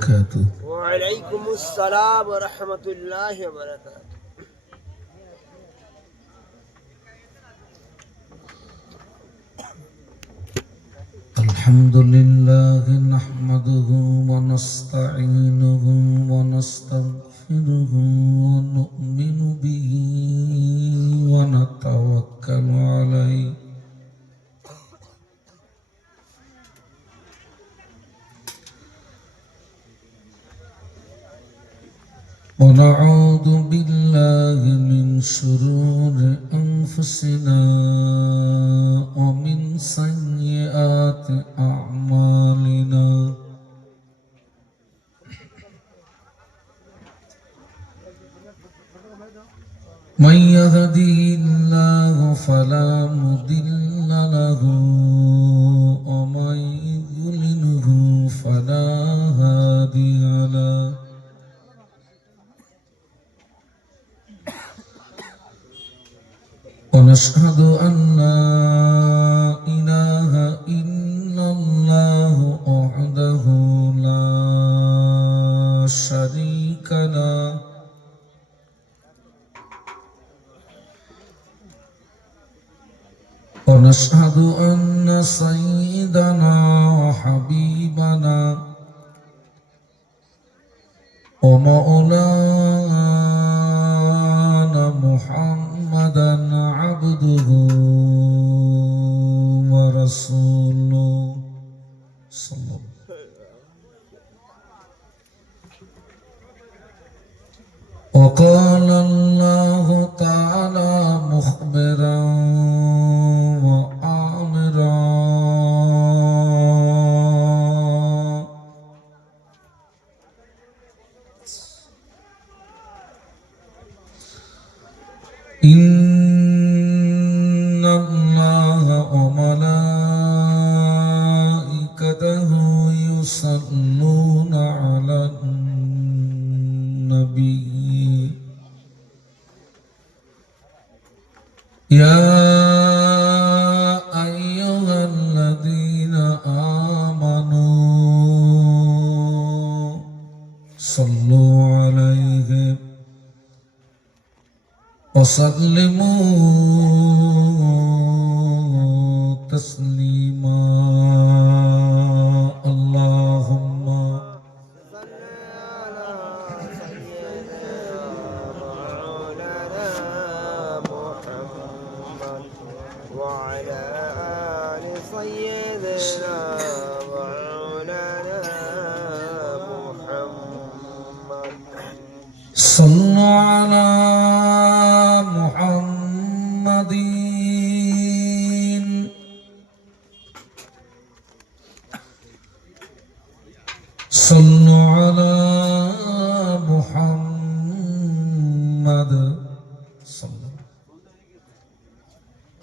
وبركاته. وعليكم السلام ورحمة الله وبركاته. الحمد لله نحمده ونستعينه ونستغفره ونؤمن به ونتوكل عليه ونعوذ بالله من شرور أنفسنا ومن سيئات أعمالنا من يهده الله فلا مضل له ومن يضلله فلا هادي له ونشهد أن لا إله إلا الله وحده لا شريك له ونشهد أن سيدنا وحبيبنا ومولانا محمدا عبده ورسوله صلى الله عليه وسلم. وقال الله تعالى مخبرا وآمرا إن الله وملائكته يصلون على النبي يا أيها الذين آمنوا صلوا عليه وسلموا تسليما اللهم صل على سيدنا مولانا محمد وعلى آل سيدنا مولانا محمد. صلوا على محمد صلوا على محمد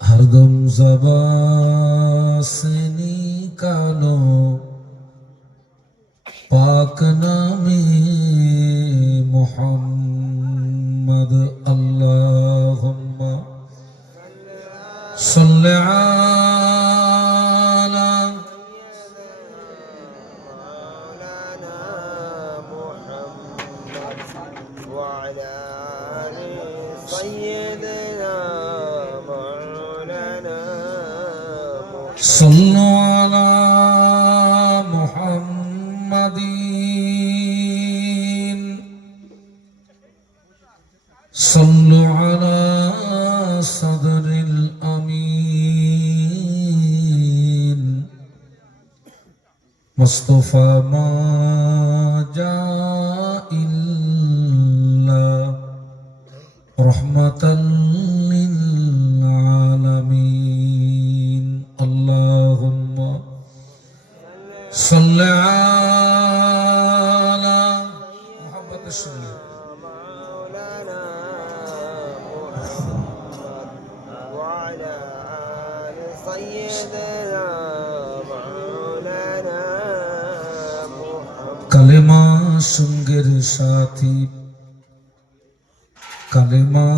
हरदम ज़बां से निकालो पाक नामे मुहम्मद अल्लाहुम्मा सल्लि अला مولانا محمد وعلى آل سيدنا مولانا محمد. صلوا على محمد صلوا على صدر الأمين مصطفى ما جاء إلا رحمة للعالمين اللهم صل على محمد الشريف مولانا محمد وعلى آل سيدنا مولانا محمد. কালেমা সঙ্গের সাথী কালেমা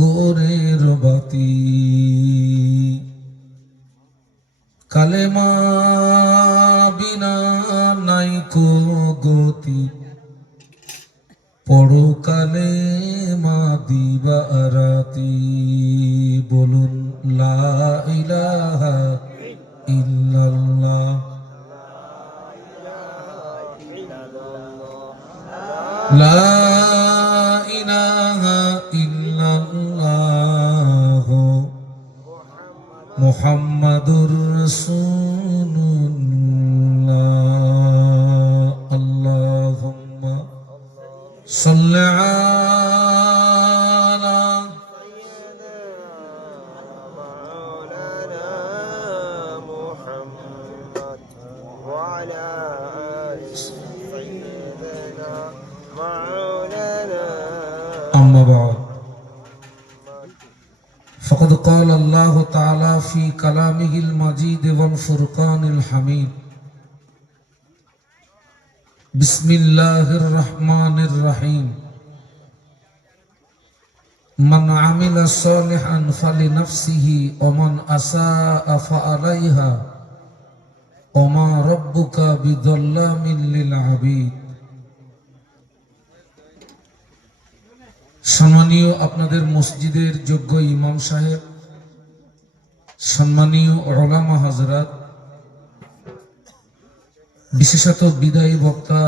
গোরের বাতি কালেমা বিনা নাই কো গতি, পড়ো কালেমা দিবা রাতি। বলুন লা ইলাহা ইল্লাল্লাহ, লা ইলাহা ইল্লাল্লাহ, মুহাম্মাদুর রাসূলুল্লাহ। আল্লাহুম্মা সাল্লি আলা مولانا محمد وعلى آل سيدنا مولانا أما بعد، فقد قال الله تعالى في كلامه المجيد والفرقان الحميد: بسم الله الرحمن الرحيم، من عمل صالحا فلنفسه ومن أساء فعليها وما ربك بظلام للعبيد। সম্মানীয় আপনাদের মসজিদের যোগ্য ইমাম সাহেব, সম্মানীয় উলামা হযরত, বিশেষত বিদায়ী বক্তা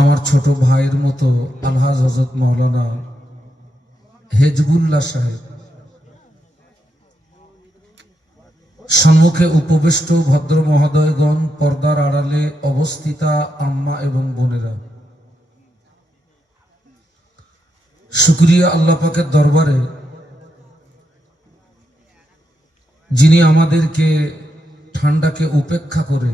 আমার ছোট ভাইয়ের মতো আলহাজ হযরত মাওলানা হেজবুল্লাহ সাহেব, সম্মুখে উপবিষ্ট ভদ্র মহোদয়গণ, পর্দার আড়ালে অবস্থিতা আম্মা এবং বোনেরা, শুকরিয়া আল্লাহ পাকের দরবারে যিনি আমাদেরকে ঠান্ডাকে উপেক্ষা করে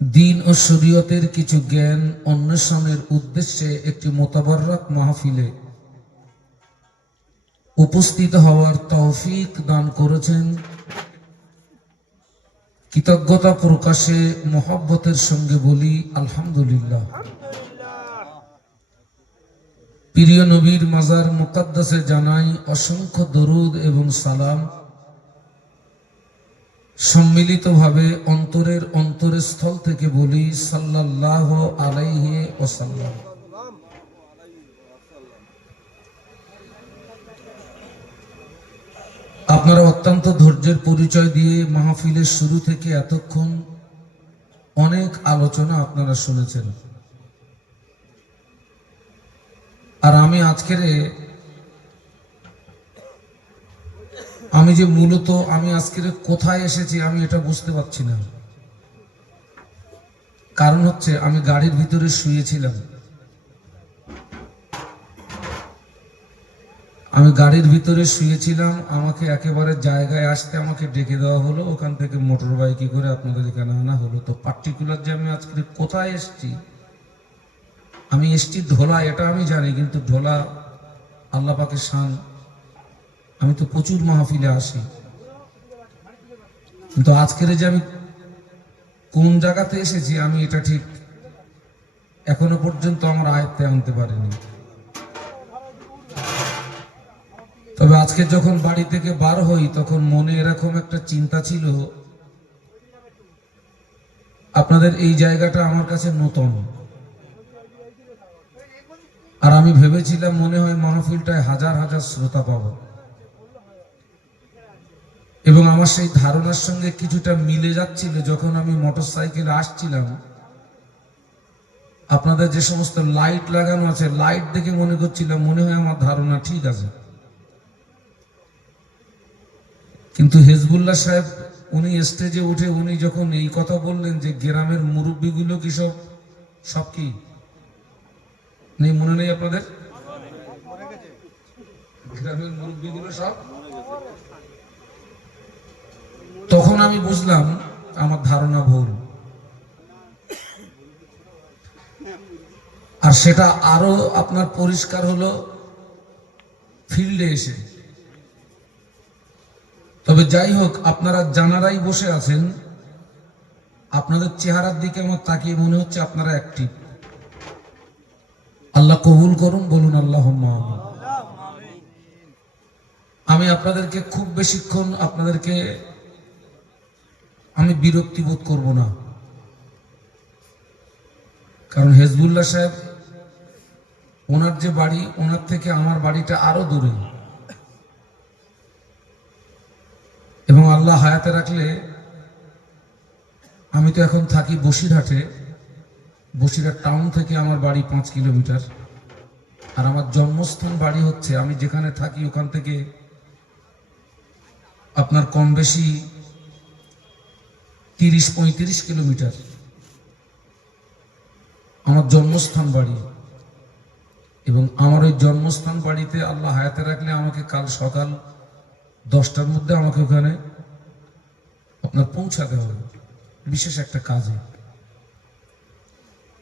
দ্বীন ও শরীয়তের কিছু জ্ঞান অন্বেষণের উদ্দেশ্যে একটি মোতাবাররক মাহফিলে উপস্থিত হওয়ার তৌফিক দান করেছেন। কৃতজ্ঞতা প্রকাশে মহব্বতের সঙ্গে বলি আলহামদুলিল্লাহ। প্রিয় নবীর মাজার মুকদ্দাসে জানাই অসংখ্য দরুদ এবং সালাম। সম্মিলিতভাবে অন্তরের অন্তরস্থল থেকে বলি সাল্লাল্লাহু আলাইহি ওয়াসাল্লাম। আপনারা অত্যন্ত ধৈর্যের পরিচয় দিয়ে মাহফিলের শুরু থেকে এতক্ষণ অনেক আলোচনা আপনারা শুনেছেন। আর আমি আজকের কোথায় এসেছি আমি এটা বুঝতে পারছি না। কারণ হচ্ছে আমি গাড়ির ভিতরে শুয়েছিলাম। আমাকে একেবারে জায়গায় আসতে আমাকে ডেকে দেওয়া হলো, ওখান থেকে মোটর বাইকে করে আপনাদের এখানে আনা হলো। তো পার্টিকুলার যে আমি আজকে কোথায় এসেছি, আমি এসছি ঢোলা, এটা আমি জানি, কিন্তু ঢোলা আল্লাহ পাকের শান। আমি তো প্রচুর মাহফিলে আসি, কিন্তু আজকের যে আমি কোন জায়গাতে এসেছি আমি এটা ঠিক এখনো পর্যন্ত আমার আয়ত্তে আনতে পারিনি। তবে আজকে যখন বাড়ি থেকে বার হই তখন মনে এরকম একটা চিন্তা ছিল, আপনাদের এই জায়গাটা আমার কাছে নতুন। আর আমি ভেবেছিলাম মনে হয় মাহফিলটায় হাজার হাজার শ্রোতা পাবো, এবং আমার সেই ধারণার সঙ্গে কিছুটা মিলে যাচ্ছিল। যখন আমি মোটরসাইকেলে আসছিলাম, আপনাদের যে সমস্ত লাইট লাগানো আছে, লাইট দেখে মনে করছিলাম মনে হয় আমার ধারণা ঠিক আছে। কিন্তু হেজবুল্লাহ সাহেব উনি স্টেজে উঠে উনি যখন এই কথা বললেন যে গ্রামের মুরব্বীগুলো কি সব কি নেই, মনে নেই আপনাদের? গ্রামের মুরব্বীগুলো সব, তখন আমি বুঝলাম আমার ধারণা ভুল। আর সেটা আরো আপনার পরিষ্কার হলো ফিল্ডে এসে। তবে যাই হোক, আপনারা জানারাই বসে আছেন, আপনাদের চেহারার দিকে আমার তাকিয়ে মনে হচ্ছে আপনারা অ্যাক্টিভ। আল্লাহ কবুল করুন, বলুন আল্লাহুম্মা আমিন। আমি আপনাদেরকে খুব বেশিক্ষণ আপনাদেরকে আমি বিরক্তি বোধ করব না, কারণ হেজবুল্লাহ সাহেব ওনার যে বাড়ি, ওনার থেকে আমার বাড়িটা আরো দূরে, এবং আল্লাহ হায়াতে রাখলে আমি তো এখন থাকি বসিরহাটে। বসিরহাট টাউন থেকে আমার বাড়ি 5 কিলোমিটার, আর আমার জন্মস্থান বাড়ি হচ্ছে, আমি যেখানে থাকি ওখান থেকে আপনার কম বেশি 30-35 কিলোমিটার আমার জন্মস্থান বাড়ি। এবং আমার ওই জন্মস্থান বাড়িতে আল্লাহ হায়াতে রাখলে আমাকে কাল সকাল 10টার মধ্যে আমাকে ওখানে আপনার পৌঁছাতে হবে বিশেষ একটা কাজে।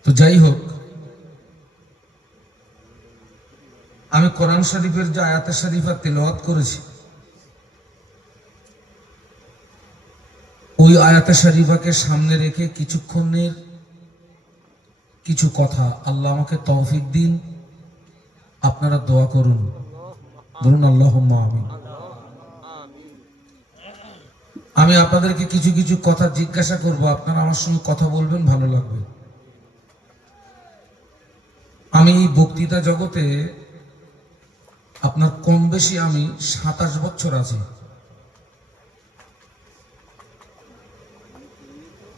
তো যাই হোক, আমি কোরআন শরীফের যে আয়াতে শরীফা তেলাওয়াত করেছি, ওই আয়াতে শরীফাকে সামনে রেখে কিছুক্ষণের কিছু কথা, আল্লাহ আমাকে তৌফিক দিন। আপনারা দোয়া করুন, বলুন আল্লাহুম্মা আমিন। আমি আপনাদেরকে কিছু কিছু কথা জিজ্ঞাসা করব, আপনারা আমার সঙ্গে কথা বলবেন, ভালো লাগবে। আমি বক্তৃতা জগতে আপনার কম বেশি আমি 27 বছর আছি।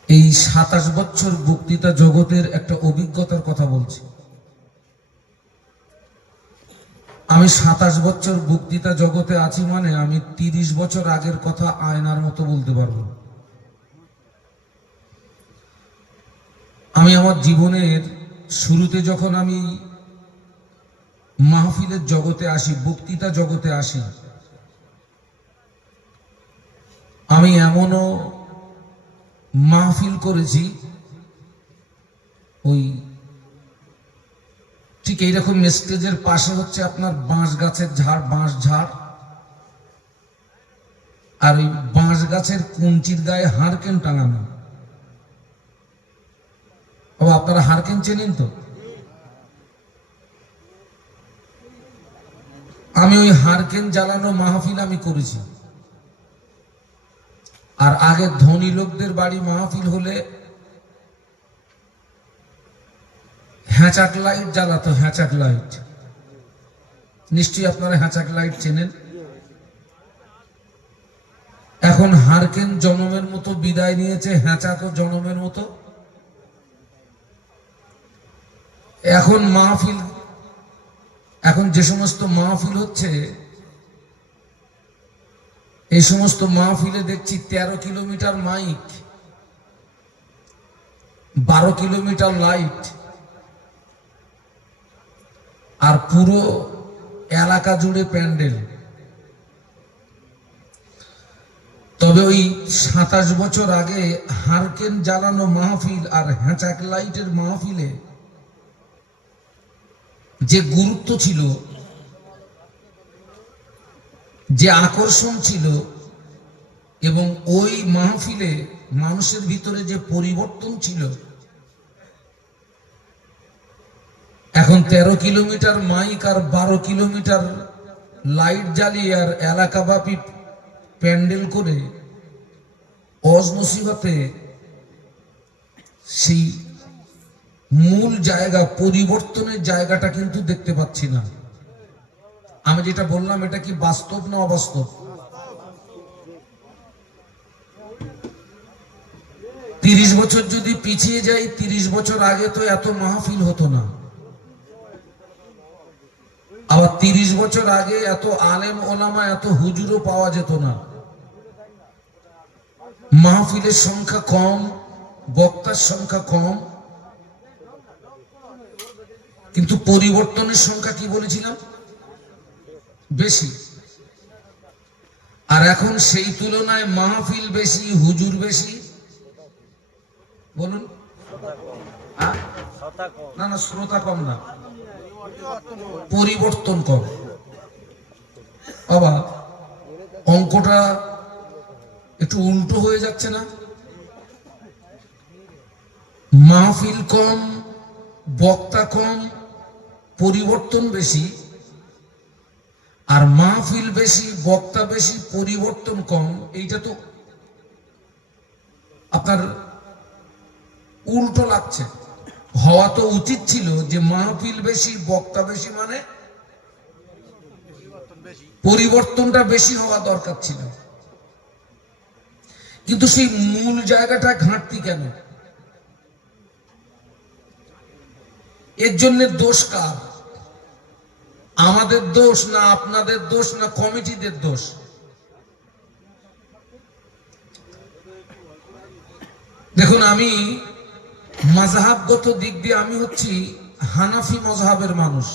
এই 27 বছর বক্তৃতা জগতের একটা অভিজ্ঞতার কথা বলছি। আমি 27 বছর বক্তৃতা জগতে আছি মানে আমি 30 বছর আগের কথা আয়নার মতো বলতে পারবো। আমি আমার জীবনের শুরুতে যখন আমি মাহফিলের জগতে আসি, বক্তৃতা জগতে আসি, আমি এমনও মাহফিল করেছি, ওই ঠিক এইরকম স্টেজের পাশে হচ্ছে আপনার বাঁশ গাছের ঝাড়, বাঁশ ঝাড়, আর ওই বাঁশ গাছের কুঞ্চির গায়ে হারকেন টাঙানো। ও আপনারা হারকেন চেনেন তো? আমি ওই হারকেন জ্বালানো মাহফিল আমি করেছি। আর আগে ধনী লোকদের বাড়ি মাহফিল হলে হ্যাঁচাক লাইট জ্বালাতো, হ্যাঁচাক লাইট। নিশ্চয়ই আপনারা হ্যাঁচাক লাইট চেনেন। এখন হারকেন জনমের মতো বিদায় নিয়েছে, হ্যাঁচাকও জনমের মতো। এখন মাহফিল, এখন যে সমস্ত মাহফিল হচ্ছে, এই সমস্ত মাহফিলে দেখছি 13 কিলোমিটার মাইক, 12 কিলোমিটার লাইট, আর পুরো এলাকা জুড়ে প্যান্ডেল। তবে ওই 27 বছর আগে হারকেন জ্বালানো মাহফিল আর হ্যাঁচাক লাইটের মাহফিলে যে গুরুত্ব ছিল, যে আকর্ষণ ছিল, এবং ওই মাহফিলে মানুষের ভিতরে যে পরিবর্তন ছিল, এখন 13 কিলোমিটার মাইক আর 12 কিলোমিটার লাইট জ্বালিয়ে আর এলাকাব্যাপী প্যান্ডেল করে ওয়াজ নসিহতে সেই মূল জায়গা, পরিবর্তনের জায়গাটা কিন্তু দেখতে পাচ্ছি না। আমি যেটা বললাম এটা কি বাস্তব না অবাস্তব? 30 বছর যদি পিছিয়ে যাই, 30 বছর আগে তো এত মাহফিল হতো না। আবার 30 বছর আগে এত আলেম ওলামা, এত হুজুরও পাওয়া যেত না। মাহফিলের সংখ্যা কম, বক্তার সংখ্যা কম, কিন্তু পরিবর্তনের সংখ্যা কি বলেছিলাম? বেশি। আর এখন সেই তুলনায় মাহফিল বেশি, হুজুর বেশি। বলুন না, না শ্রোতা কম না, পরিবর্তন কম। বাবা অঙ্কটা একটু উল্টো হয়ে যাচ্ছে না? মাহফিল কম, বক্তা কম, পরিবর্তন বেশি। আর মাহফিল বেশি, বক্তা বেশি, পরিবর্তন কম, এইটা তো আপনার উল্টো লাগছে। হওয়া তো উচিত ছিল যে মাহফিল বেশি, বক্তা বেশি, মানে পরিবর্তনটা বেশি হওয়া দরকার ছিল। কিন্তু সেই মূল জায়গাটা ঘাটতি কেন? এর জন্য দোষ কার? আমাদের দোষ না আপনাদের দোষ না কমিটিদের দোষ? দেখুন, আমি মাযহাবগত দিক দিয়ে আমি হচ্ছি হানাফি মযহাবের মানুষ,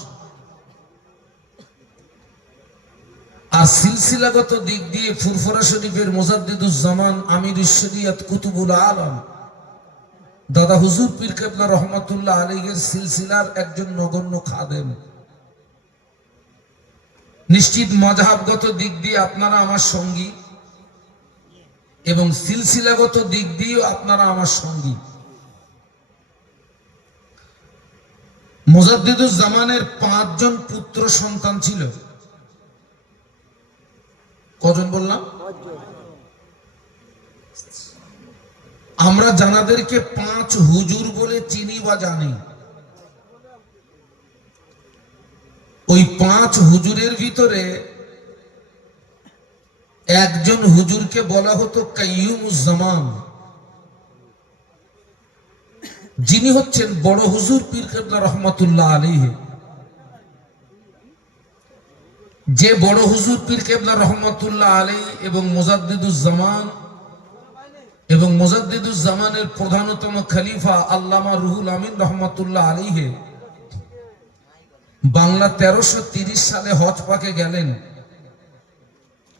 আর সিলসিলাগত দিক দিয়ে ফুরফুরা শরীফের মুজাদ্দিদুজ্জামান আমিরুশ শরিয়ত কুতুবুল আলম দাদা হুজুর পীর কেবলা রহমাতুল্লাহ আলাইহির সিলসিলার একজন নগণ্য খাদেম। নিশ্চিত মযহাবগত দিক দিয়ে আপনারা আমার সঙ্গী এবং সিলসিলাগত দিক দিয়েও আপনারা আমার সঙ্গী। মুজাদ্দিদুজ্জামানের 5 জন পুত্র সন্তান ছিল। কজন বললাম? আমরা জানাদেরকে 5 হুজুর বলে চিনি বা জানি। ওই 5 হুজুরের ভিতরে একজন হুজুরকে বলা হতো কাইয়ুমুজ্জামান, যিনি হচ্ছেন বড় হুজুর পীর কেবলা রহমাতুল্লাহ আলাইহি। যে বড় হুজুর পীর কেবলা রহমাতুল্লাহ আলাইহি এবং মুজাদ্দিদুজ্জামানের প্রধানতম খলিফা আল্লামা রুহুল আমিন রহমাতুল্লাহ আলাইহি বাংলা 1330 সালে হজ পাকে গেলেন।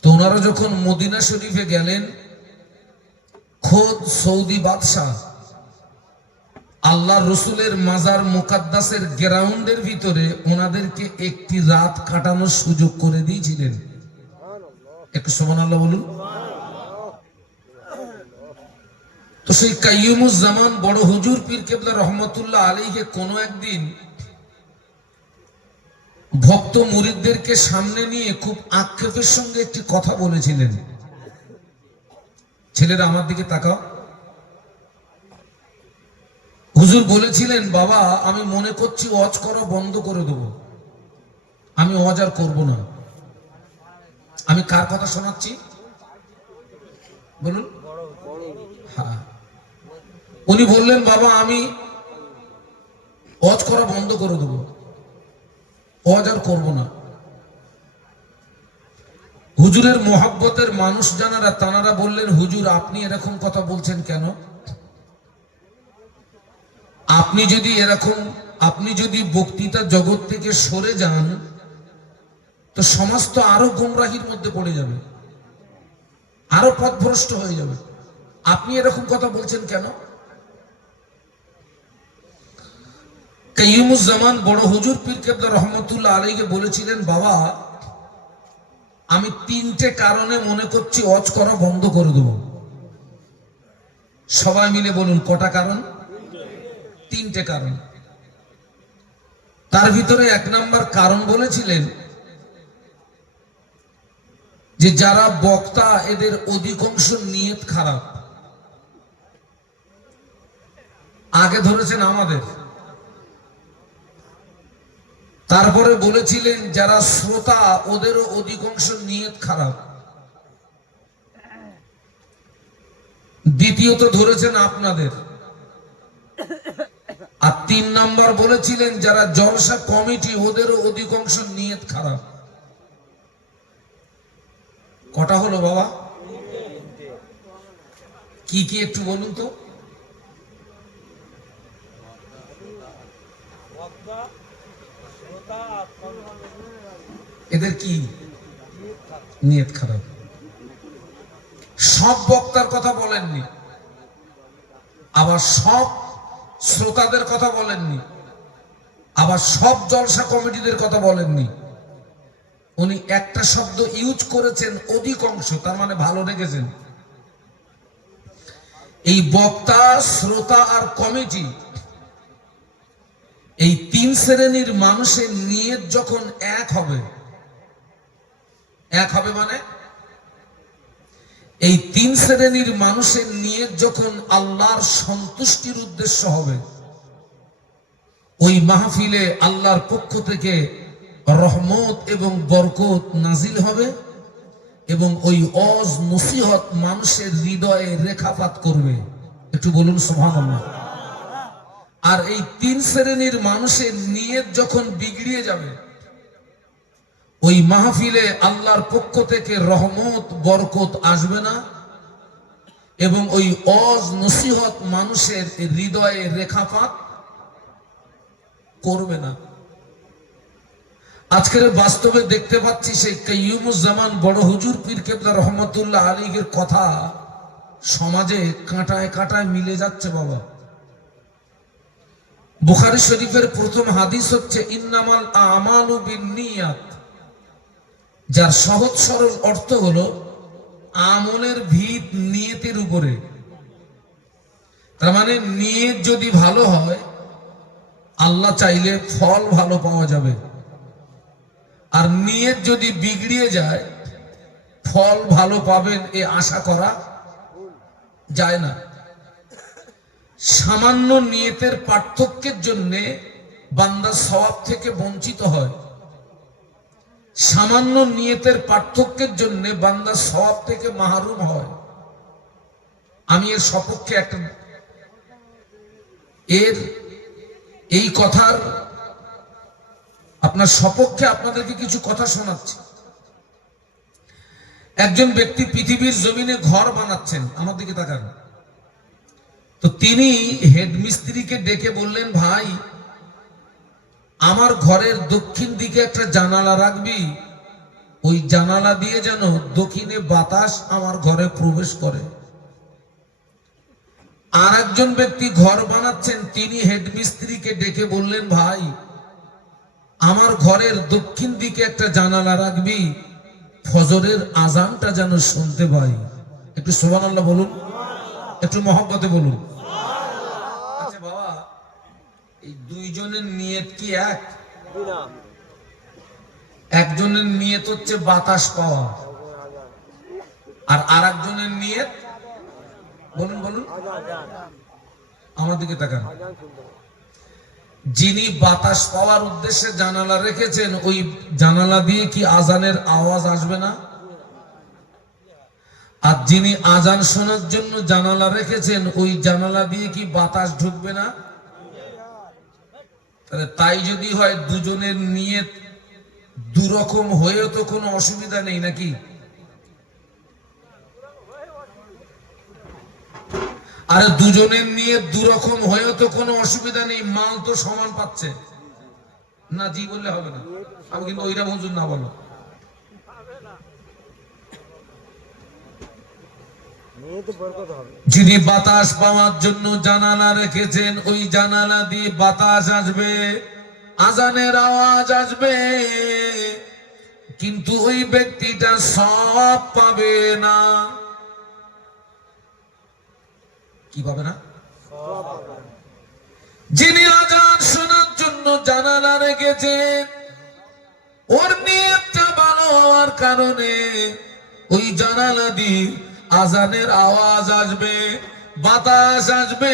তো ওনারা যখন মদিনা শরীফে গেলেন, খোদ সৌদি বাদশাহ আল্লাহ রসুলের মাজার মুকাদ্দাসের গ্রাউন্ডের ভিতরে ওনাদেরকে একটি রাত কাটানোর সুযোগ করে দিয়েছিলেন। একটু সুবহানাল্লাহ বলুন। তো সেই কাইয়ুমুজ্জামান বড় হুজুর পীর কেবলা রহমাতুল্লাহ আলাইহি কোনো একদিন ভক্ত মুরিদদেরকে সামনে নিয়ে খুব আক্ষেপের সঙ্গে একটি কথা বলেছিলেন। ছেলেরা আমার দিকে তাকাও। হুজুর বলেছিলেন, বাবা আমি মনে করছি ওয়াজ করা বন্ধ করে দেব, আমি ওয়াজ আর করবো না। আমি কার কথা শোনাচ্ছি বলুন? হ্যাঁ, উনি বললেন, বাবা আমি ওয়াজ করা বন্ধ করে দেব, ওয়াজ আর করবো না। হুজুরের মোহাব্বতের মানুষ জানারা তানারা বললেন, হুজুর আপনি এরকম কথা বলছেন কেন? আপনি যদি বক্তৃতা জগৎ থেকে সরে যান তো সমাজ তো আরো গোমরাহির মধ্যে পড়ে যাবে, আরো পথভ্রষ্ট হয়ে যাবে। আপনি এরকম কথা বলছেন কেন? কাইয়ুমুজ্জামান বড় হুজুর পীর কেবলা রহমাতুল্লাহ আলাইহি বলেছিলেন, বাবা আমি 3টে কারণে মনে করছি ওয়াজ করা বন্ধ করে দেব। সবাই মিলে বলুন কটা কারণ? 3টে কারণ। তার ভিতরে 1 নাম্বার কারণ বলেছিলেন যে যারা বক্তা এদের অধিকাংশ নিয়ত খারাপ। আগে ধরেছেন আমাদের। তারপরে বলেছিলেন যারা শ্রোতা ওদেরও অধিকাংশ নিয়ত খারাপ। দ্বিতীয়ত ধরেছেন আপনাদের। আর 3 নাম্বার বলেছিলেন যারা জলসা কমিটি ওদেরও অধিকাংশ নিয়ত খারাপ। কটা হলো বাবা? কি কি একটু বলুন তো। এদের কি নিয়ত খারাপ। সব বক্তার কথা বলেননি, আবার সব শ্রোতাদের কথা বলেননি, আবার সব জলসা কমিটিদের কথা বলেননি। উনি একটা শব্দ ইউজ করেছেন, অধিকাংশ, তার মানে ভালো রেখেছেন। এই বক্তা, শ্রোতা আর কমিটি, এই 3 শ্রেণীর মানুষের নিয়ত যখন এক হবে এক হবে মানে এই তিন শ্রেণীর মানুষের নিয়ত যখন আল্লাহর সন্তুষ্টির উদ্দেশ্য হবে, ওই মাহফিলে আল্লাহর পক্ষ থেকে রহমত এবং বরকত নাজিল হবে এবং ওই ওয়াজ নসিহত মানুষের হৃদয়ে রেখাপাত করবে। একটু বলুন সুবহানাল্লাহ। আর এই তিন শ্রেণীর মানুষের নিয়ত যখন বিগড়িয়ে যাবে, ওই মাহফিলে আল্লাহর পক্ষ থেকে রহমত বরকত আসবে না এবং ওই ওয়াজ নসিহত মানুষের হৃদয়ে রেখাপাত করবে না। আজকের বাস্তবে দেখতে পাচ্ছি সেই কাইয়ুমুজ্জামান বড় হুজুর পীর কেবলা রহমাতুল্লাহ আলাইহির কথা সমাজে কাঁটায় কাঁটায় মিলে যাচ্ছে বাবা। বুখারী শরীফের প্রথম হাদিস হচ্ছে ইন্নামাল আমালু বিন্নিয়াত, যার সহজ সরল অর্থ হলো আমলের ভিত নিয়তের উপরে। তার মানে নিয়ত যদি ভালো হয় আল্লাহ চাইলে ফল ভালো পাওয়া যাবে, আর নিয়ত যদি বিগড়িয়ে যায় ফল ভালো পাবেন এ আশা করা যায় না। সামান্য নিয়তের পার্থক্যের জন্য বান্দা সওয়াব থেকে বঞ্চিত হয়, সামান্য নিয়তের পার্থক্যের জন্য বান্দা সওয়াব থেকে মাহরুম হয়। আমি এর সপক্ষে একটা এই কথার আপনার সপক্ষে আপনাদেরকে কিছু কথা শোনাচ্ছি। একজন ব্যক্তি পৃথিবীর জমিনে ঘর বানাচ্ছেন, আমার দিকে তাকান। তো তিনি হেড মিস্ত্রিকে ডেকে বললেন, ভাই আমার ঘরের দক্ষিণ দিকে একটা জানালা রাখবি, ওই জানালা দিয়ে যেন দক্ষিণে বাতাস আমার ঘরে প্রবেশ করে। আর একজন ব্যক্তি ঘর বানাচ্ছেন, তিনি হেড মিস্ত্রিকে ডেকে বললেন, ভাই আমার ঘরের দক্ষিণ দিকে একটা জানালা রাখবি, ফজরের আজানটা যেন শুনতে পাই। একটু সুবহানাল্লাহ বলুন, একটু মহব্বতে বলুন। আচ্ছা বাবা, এই দুইজনের নিয়ত কি এক? একজনের নিয়ত হচ্ছে বাতাস পাওয়া, আর আরেকজনের নিয়ত বলুন বলুন, আমার দিকে তাকান। যিনি বাতাস পাওয়ার উদ্দেশ্যে জানালা রেখেছেন, ওই জানালা দিয়ে কি আজানের আওয়াজ আসবে না? আর যিনি আজান শোনার জন্য জানালা রেখেছেন, ওই জানালা দিয়ে কি বাতাস ঢুকবে না? তাই যদি হয় দুজনের নিয়ত দুরকম হয়েও তো কোনো অসুবিধা নেই নাকি? আর দুজনের নিয়ত দুরকম হয়েও তো কোনো অসুবিধা নেই, মাল তো সমান পাচ্ছে না। জি বললে হবে না, আমি কিন্তু ওইটা হুজুর না বলো। যিনি বাতাস পাওয়ার জন্য জানালা রেখেছেন, ওই জানালা দিয়ে বাতাস আসবে, আজানের আওয়াজ আসবে, কিন্তু ওই ব্যক্তিটা সওয়াব পাবে না। কি পাবে না? যিনি আজান শোনার জন্য জানালা রেখেছেন, ওর নিয়তটা ভালো হওয়ার কারণে ওই জানালা দিয়ে আজানের আওয়াজ আসবে, বাতাস আসবে,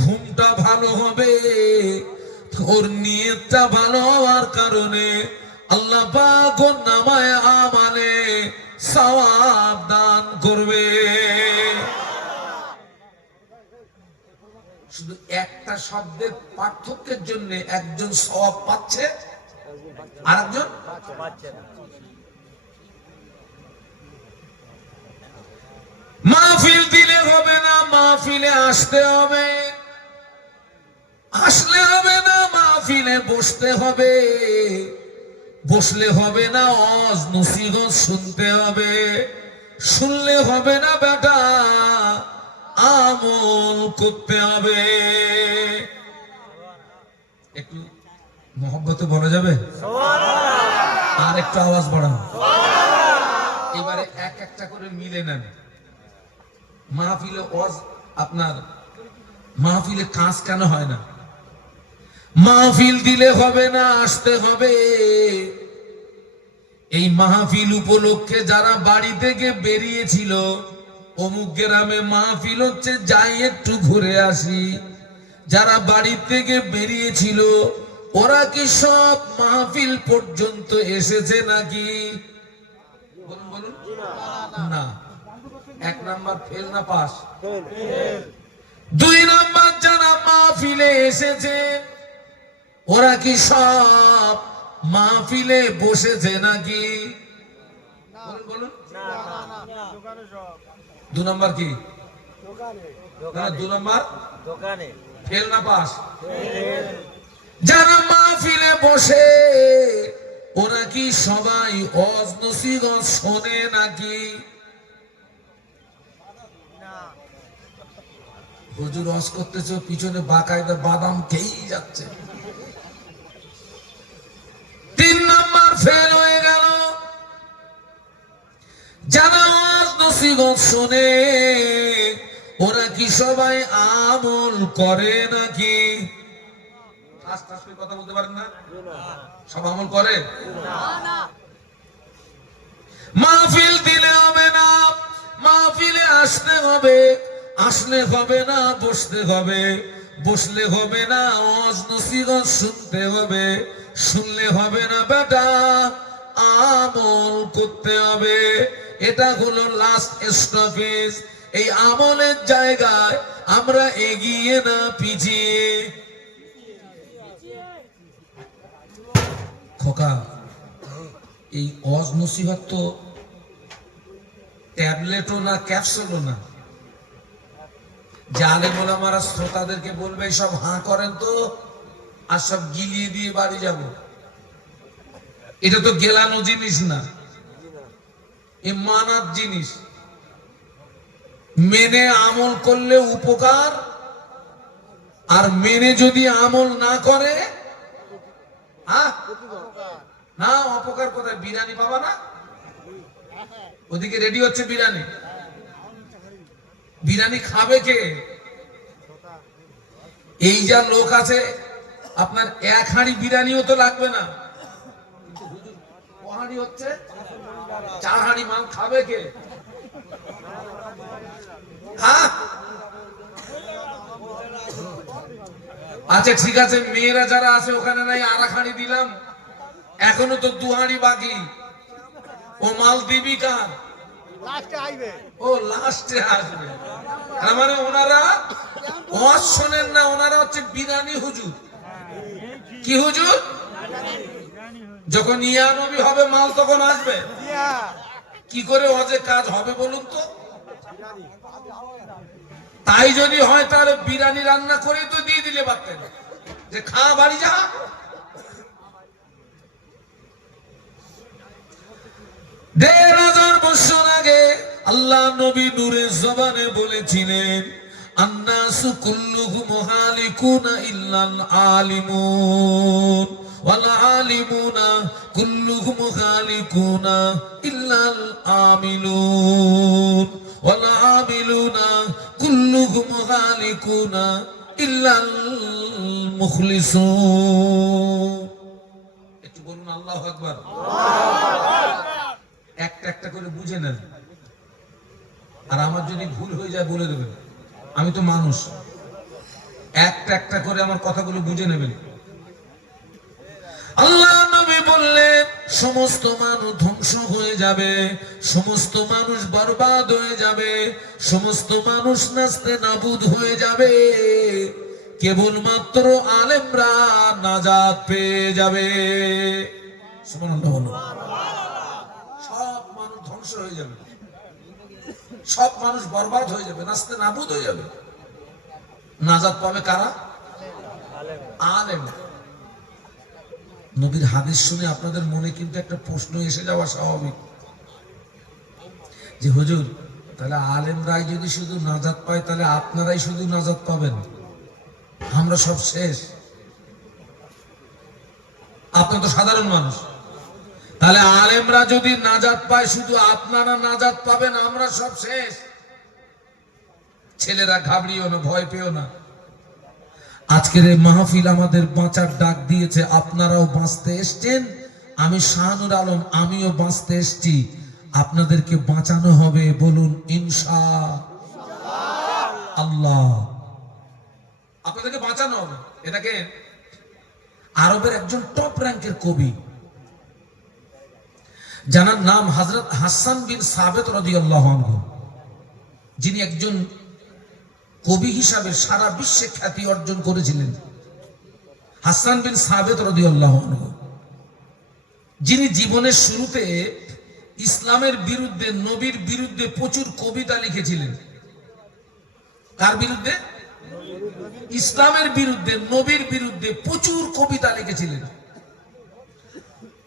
ঘুমটা ভালো হবে। ওর নিয়তটা ভালো হওয়ার কারণে আল্লাহ পাক ওর নামায়ে আমালে সওয়াব দান করবে। শুধু একটা শব্দের পার্থক্যের জন্য একজন সওয়াব পাচ্ছে, আরেকজন পাচ্ছে না। মাহফিল দিলে হবে না, মাহফিলে আসতে হবে, আসলে হবে না মাহফিলে বসতে হবে, বসলে হবে না ওয়াজ নসিহত শুনতে হবে, শুনলে হবে না বেটা আমল করতে হবে। একটু মহব্বতে বলা যাবে? আর একটু আওয়াজ বাড়ান। এবারে এক একটা করে মিলে নেন। মাহফিলে ওয়াজ, আপনার মাহফিলে কাজ কেন হয় না? মাহফিল দিলে হবে না, আসতে হবে। এই মাহফিল উপলক্ষে যারা বাড়ি থেকে বেরিয়েছিল, অমুক গ্রামে মাহফিল হচ্ছে, যাই একটু ঘুরে আসি, যারা বাড়ি থেকে বেরিয়েছিল ওরা কি সব মাহফিল পর্যন্ত এসেছে নাকি? বলুন বলুন। না। এক নাম্বার ফেল না পাস? দুই নাম্বার যারা মাহফিলে এসেছে ওরা কি সব মাহফিলে বসেছে নাকি? বলুন বলুন। দু নাম্বার কি? না, দু নাম্বার ফেল না পাস? যারা মাহফিলে বসে ওরা কি সবাই ওয়াজ নসিহত শোনে নাকি? হুজুর ওয়াজ করতেছে, পিছনে বাকায়দা বাদাম খেয়েই যাচ্ছে। তিন নাম্বার ফেল হয়ে গেল। যারা ওয়াজ নসিহত শোনে ওরা কি সবাই আমল করে নাকি? কথা বলতে পারেন না? সব আমল করে? মাহফিল দিলে হবে না, মাহফিলে আসতে হবে, আসলে হবে না বসতে হবে, বসলে হবে না ওয়াজ নসিহত শুনতে হবে, শুনলে হবে না বেটা আমল করতে হবে। এটা হলো লাস্ট স্টপেজ। এই আমলের জায়গায় আমরা এগিয়ে না পিছিয়ে? খোকা, এই ওয়াজ নসিহত তো ট্যাবলেটও না, ক্যাপসুলও না। জালেম ওলামারা শ্রোতাদেরকে বলবে সব হাঁ করেন তো, আর সব গিলিয়ে দিয়ে বাড়ি যাব। এটা তো গেলানো জিনিস না, এ মানার জিনিস। মেনে আমল করলে উপকার, আর মেনে যদি আমল না করে না অপকার। কোথায় বিরিয়ানি পাবা না? ওদিকে রেডি হচ্ছে বিরিয়ানি। বিরিয়ানি খাবে কে? এই যা লোক আছে, আপনার এক হাঁড়ি বিরিয়ানিও তো লাগবে না, হাঁড়ি হচ্ছে 4 হাঁড়ি মাল খাবে কে? হ্যাঁ, আচ্ছা ঠিক আছে, মেয়েরা যারা আছে ওখানে নাই আর এক হাঁড়ি দিলাম, এখনো তো 2 হাঁড়ি বাকি। ও মাল দিবি কার? ও লাস্টে আসবে। তার মানে ওনারা ওয়াজ শোনেন না, ওনারা হচ্ছে বিরানি হুজুর। কি হুজুর? যখন ইয়া নবী হবে মাল তখন আসবে। কি করে ওয়াজে কাজ হবে বলুন তো? তাই যদি হয় তাহলে বিরিয়ানি রান্না করে তো দিয়ে দিলে পারতেন, যে খা বাড়ি যা। 1500 বছর আগে আল্লাহ নবী নূরে জবানে বলেছিলেন, আন্নাসু কুল্লুহুম হালিকুনা ইল্লাল আলিমুন ওয়াল আলিমুনা কুল্লুহুম হালিকুনা ইল্লাল আমিলুন ওয়াল আমিলুনা কুল্লুহুম হালিকুনা ইল্লাল মুখলিসুন। একটু বলুন আল্লাহু আকবার। একটা একটা করে বুঝে নেন, আর আমার যদি ভুল হয়ে যায় বলে দেবেন, আমি তো মানুষ। একটা একটা করে আমার কথাগুলো বুঝে নেবেন। আল্লাহ নবী বললেন সমস্ত মানুষ ধ্বংস হয়ে যাবে, সমস্ত মানুষ বরবাদ হয়ে যাবে, সমস্ত মানুষ নাস্তে নাবুদ হয়ে যাবে, কেবলমাত্র আলেমরা নাজাত পেয়ে যাবে। সুবহানাল্লাহ বলুন। সব মানুষ ধ্বংস হয়ে যাবে, সব মানুষ বরবাদ হয়ে যাবে, নাস্তে নাবুদ হয়ে যাবে। নাজাত পাবে কারা? আলেম। নবীর হাদিস শুনে আপনাদের মনে কিন্তু একটা প্রশ্ন এসে যাওয়া স্বাভাবিক, যে হুজুর তাহলে আলেমরাই যদি শুধু নাজাত পায় তাহলে আপনারাই শুধু নাজাত পাবেন, আমরা সব শেষ। আপনারা তো সাধারণ মানুষ, তাহলে আলেমরা যদি নাজাত পায় শুধু আপনারা নাজাত পাবেন, আমরা সব শেষ। ছেলেরা ঘাবড়িও না, ভয় পেও না। আজকের এই মাহফিল আমাদের বাঁচার ডাক দিয়েছে, আপনারাও বাঁচতে এসছেন, আমি শাহানুর আলম, আমিও বাঁচতে এসছি, আপনাদেরকে বাঁচানো হবে, বলুন ইনশাআল্লাহ। আপনাদেরকে বাঁচানো হবে। এটাকে আরবের একজন টপ র্যাঙ্কের কবি, যার নাম হযরত হাসান বিন সাবিত রাদিয়াল্লাহু আনহু, যিনি একজন কবি হিসাবে সারা বিশ্বে খ্যাতি অর্জন করেছিলেন। হাসান বিন সাবিত রাদিয়াল্লাহু আনহু, যিনি জীবনের শুরুতে ইসলামের বিরুদ্ধে, নবীর বিরুদ্ধে প্রচুর কবিতা লিখেছিলেন। কার বিরুদ্ধে? ইসলামের বিরুদ্ধে, নবীর বিরুদ্ধে প্রচুর কবিতা লিখেছিলেন।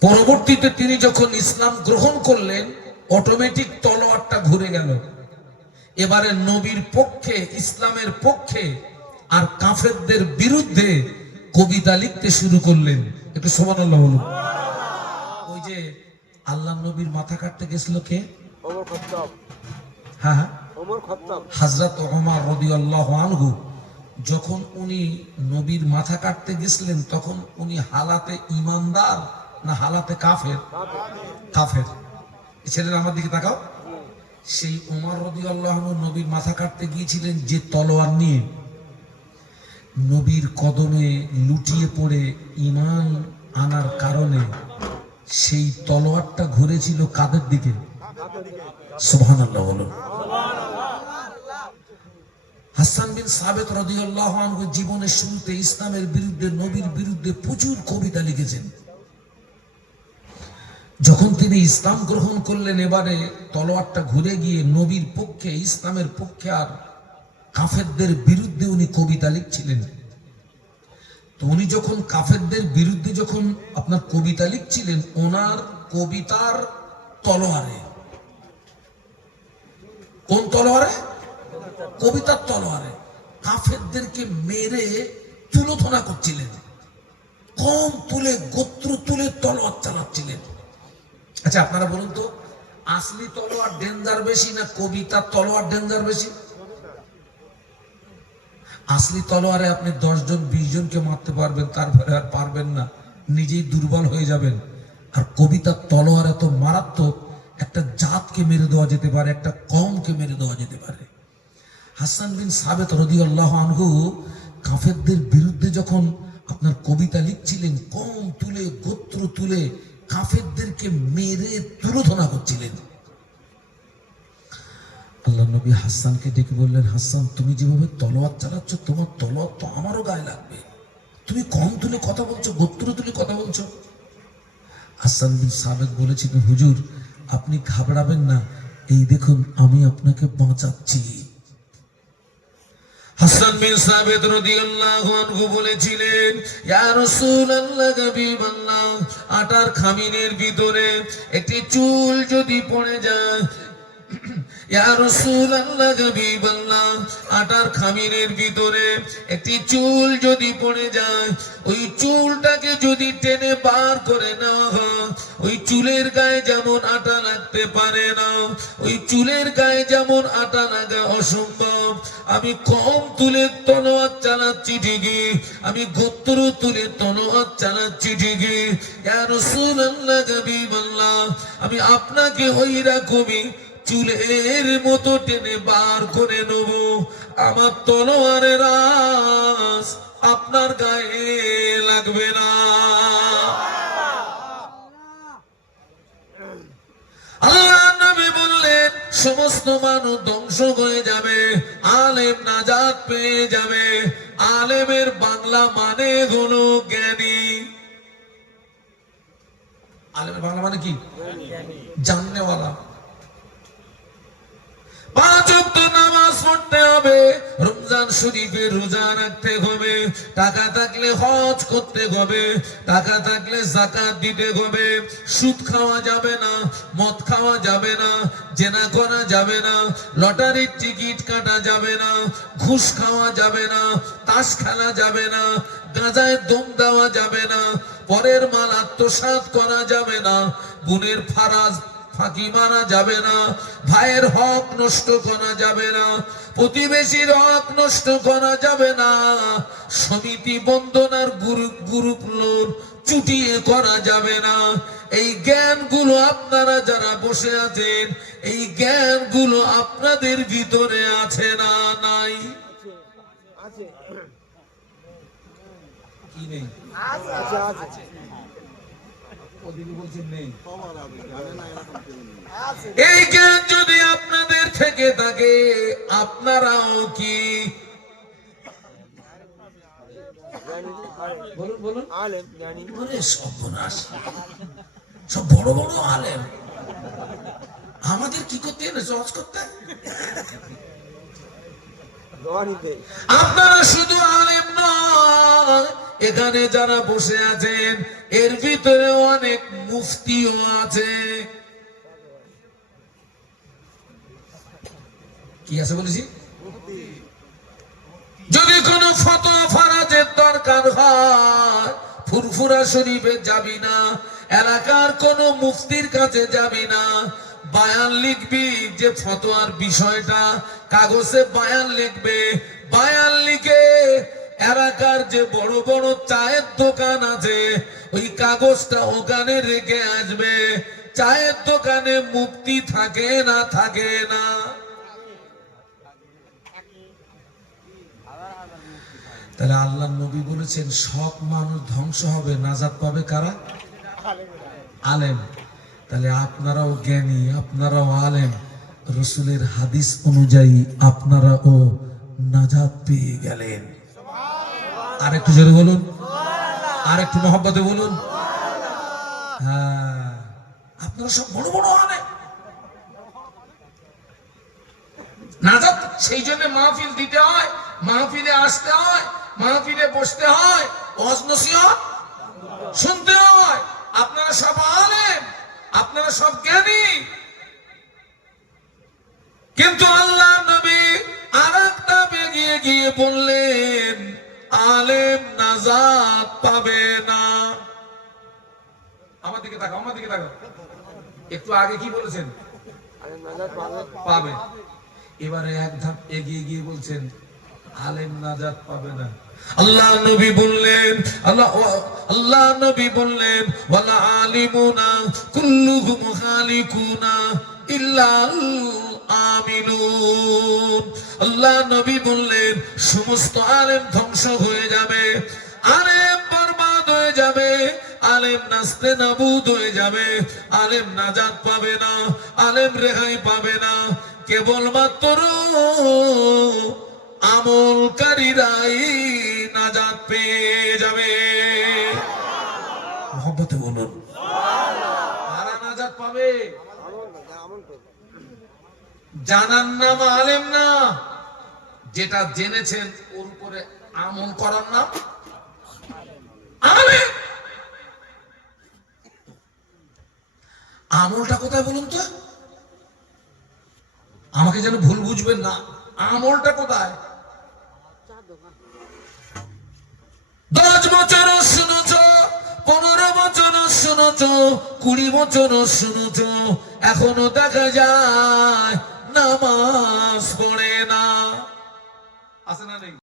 পরবর্তীতে তিনি যখন ইসলাম গ্রহণ করলেন, অটোমেটিক তলোয়ারটা ঘুরে গেল। এবারে নবীর পক্ষে, ইসলামের পক্ষে আর কাফেরদের বিরুদ্ধে কবিতা লিখতে শুরু করলেন। একটু সুবহানাল্লাহ বলুন। ওই যে আল্লাহ নবীর মাথা কাটতে গেছিল কে? ওমর খাত্তাব। হ্যাঁ হ্যাঁ, ওমর খাত্তাব। হযরত ওমর রাদিয়াল্লাহু আনহু যখন উনি নবীর মাথা কাটতে গেছিলেন, তখন উনি হালাতে ইমানদার না হালাতে কাফের? কাফের। ছেলেরা আমার দিকে তাকাও। সেই ওমর রাদিয়াল্লাহু আনহু নবীর মাথা কাটতে গিয়েছিলেন যে তলোয়ার নিয়ে, নবীর কদমে লুটিয়ে পড়ে ঈমান আনার কারণে সেই তলোয়ারটা ঘুরেছিল কাদের দিকে? সুবহানাল্লাহ বলুন। হাসান বিন সাবিত রাদিয়াল্লাহু আনহু জীবনের শুরুতে ইসলামের বিরুদ্ধে, নবীর বিরুদ্ধে প্রচুর কবিতা লিখেছেন। যখন তিনি ইসলাম গ্রহণ করলেন, এবারে তলোয়ারটা ঘুরে গিয়ে নবীর পক্ষে, ইসলামের পক্ষে আর কাফেরদের বিরুদ্ধে উনি কবিতা লিখছিলেন। তো উনি যখন কাফেরদের বিরুদ্ধে যখন আপনার কবিতা লিখছিলেন, ওনার কবিতার তলোয়ারে, কোন তলোয়ারে? কবিতার তলোয়ারে কাফেরদেরকে মেরে তুলোধনা করছিলেন। কম তুলে, গোত্র তুলে তলোয়ার চালাচ্ছিলেন। আচ্ছা আপনারা বলুন তো, আসলি তলোয়ার ডেঞ্জার বেশি না কবিতার তলোয়ার ডেঞ্জার বেশি? আসলি তলোয়ারে আপনি 10 জন 20 জনকে মারতে পারবেন, তারপরে আর পারবেন না, নিজেই দুর্বল হয়ে যাবেন। আর কবিতার তলোয়ার এত মারাত্মক, একটা জাতকে মেরে দেওয়া যেতে পারে, একটা কওমকে মেরে দেওয়া যেতে পারে। হাসান বিন সাবিত রাদিয়াল্লাহু আনহু কাফেরদের বিরুদ্ধে যখন আপনার কবিতা লিখছিলেন, কম তুলে, গোত্র তুলে কাফেরদেরকে মেরে তুলোধনা করছিলেন। আল্লাহ নবী হাসানকে ডেকে বললেন, হাসান, তুমি যেভাবে তলোয়ার চালাচ্ছ, তোমার তলোয়ার তো আমারও গায়ে লাগবে। তুমি কম তুলে কথা বলছো, গোত্র তুলে কথা বলছো। হাসান বিন সাবিত বলেছিলেন, হুজুর আপনি ঘাবড়াবেন না, এই দেখুন আমি আপনাকে বাঁচাচ্ছি। হাসান বিন সাবিত রাদিয়াল্লাহু আনহু বলেছিলেন, ইয়া রাসূলুল্লাহ, হাবিবাল্লাহ, আটার খামিনের ভিতরে একটি চুল যদি পড়ে যায়, ইয়া রাসূলুল্লাহ, হাবিবাল্লাহ, আটার খামিনের ভিতরে একটি চুল যদি পড়ে যায়, ওই চুলটাকে যদি টেনে বার করে নেওয়া হয়, ওই চুলের গায়ে যেমন আটা লাগতে পারে না, ওই চুলের গায়ে যেমন আটা লাগা অসম্ভব, আমি কম তুলে তলোয়ার চালাচ্ছি ঠিকই, আমি গোত্র তুলে তলোয়ার চালাচ্ছি ঠিকই, ইয়া রাসূলুল্লাহ, হাবিবাল্লাহ, আমি আপনাকে ওই রকমই চুলের মতো টেনে বার করে নেব, আমার তলোয়ারের আঁচ আপনার গায়ে লাগবে না। আল্লাহ নবী বললেন, সমস্ত মানুষ ধ্বংস হয়ে যাবে, আলেম নাজাত পেয়ে যাবে। আলেমের বাংলা মানে হলো জ্ঞানী। আলেমের বাংলা মানে কি? জাননেওয়ালা। 5 ওয়াক্ত নামাজ পড়তে হবে, রমজান শরীফে রোজা রাখতে হবে, টাকা থাকলে হজ করতে হবে, টাকা থাকলে যাকাত দিতে হবে, সুদ খাওয়া যাবে না, মদ খাওয়া যাবে না, জেনা করা যাবে না, লটারির টিকিট কাটা যাবে না, ঘুষ খাওয়া যাবে না, তাস খেলা যাবে না, গাঁজায় দম দেওয়া যাবে না, পরের মাল আত্মসাৎ করা যাবে না, বোনের ফারাজ ফাঁকি মারা যাবে না, ভাইয়ের হক নষ্ট করা যাবে না, প্রতিবেশীর হক নষ্ট করা যাবে না, সমিতি বন্দনার গ্রুপ লোন চুটিয়ে করা যাবে না, এই জ্ঞানগুলো আপনারা যারা বসে আছেন, এই জ্ঞানগুলো আপনাদের ভিতরে আছে না নাই? আছে কি নেই? আছে আছে ওদিকে বলছেন নেই। এই জ্ঞান যদি আপনাদের থেকে থাকে, আপনারাও কি বলুন বলুন? আলেম জানি ওরে সর্বনাশ, সব বড় বড় আলেম, আমাদের কি করতে হবে? সহজ করতে। দোয়া নিতে আপনারা শুধু আলেম নয়, এখানে যারা বসে আছেন এর ভিতরে অনেক মুফতিও আছে। কি আছে বলেছি? যদি কোনো ফতোয়া ফারাজের দরকার হয়, ফুরফুরা শরীফে যাবি না, এলাকার কোন মুফতির কাছে যাবি না, বায়ান লিখবি যে ফতোয়ার বিষয়টা, কাগজে বায়ান লিখবে, বায়ান লিখে এলাকার যে বড় বড় চায়ের দোকান আছে ওই কাগজটা ওখানে রেখে আসবে। চায়ের দোকানে মুফতি থাকে না থাকে না? তাহলে আল্লাহ নবী বলেছেন সব মানুষ ধ্বংস হবে, নাজাত পাবে কারা? আলেম। তাহলে আপনারাও জ্ঞানী, আপনারাও আলেম, রসুলের হাদিস অনুযায়ী আপনারাও নাজাত পেয়ে গেলেন। আর একটু জোরে বলুন, আর একটু মহব্বতে বলুন। হ্যাঁ, আপনারা সব বড় বড় আলেম। নাজাত সেই জন্য মাহফিল দিতে হয়, মাহফিলে আসতে হয়, মাহফিলে বসতে হয়, ওয়াজ নসিহত শুনতে হয়। আপনারা সব আলেম, আপনারা সব জ্ঞানী, কিন্তু আল্লাহ নবী আরেকটা বেরিয়ে গিয়ে বললেন আলেম নাজাত পাবে না। আমার দিকে তাকাও, আমার দিকে তাকাও। একটু আগে কি বলেছেন? আলেম নাজাত পাবে পাবে। এবারে এক ধাপ এগিয়ে গিয়ে বলছেন আলেম নাজাত পাবে না। আল্লাহ নবী বললেন, আল্লাহ নবী বললেন ওয়ালা আলিমুনা কুল্লুহুম খালিকুনা ইল্লাল আমিনুন। আল্লাহ নবী বললেন সমস্ত আলেম ধ্বংস হয়ে যাবে, আলেম বরবাদ হয়ে যাবে, আলেম নাস্তে নাবুদ হয়ে যাবে, আলেম নাজাত পাবে না, আলেম রেহাই পাবে না, কেবলমাত্র আমলকারীরাই নাজাত পেয়ে যাবে। মহব্বতে বলুন, কারা নাজাত পাবে? আমল তো জানার নাম আলেম না, যেটা জেনেছেন ওর উপরে আমল করার নাম আলেম। আমলটা কোথায় বলুন তো? আমাকে যেন ভুল বুঝবেন না, আমলটা কোথায়? 10 বছর শুনেছ, 15 বছর শুনেছ, 20 বছর শুনেছ, এখনো দেখা যায় নামাজ পড়ে না। আছে না নেই?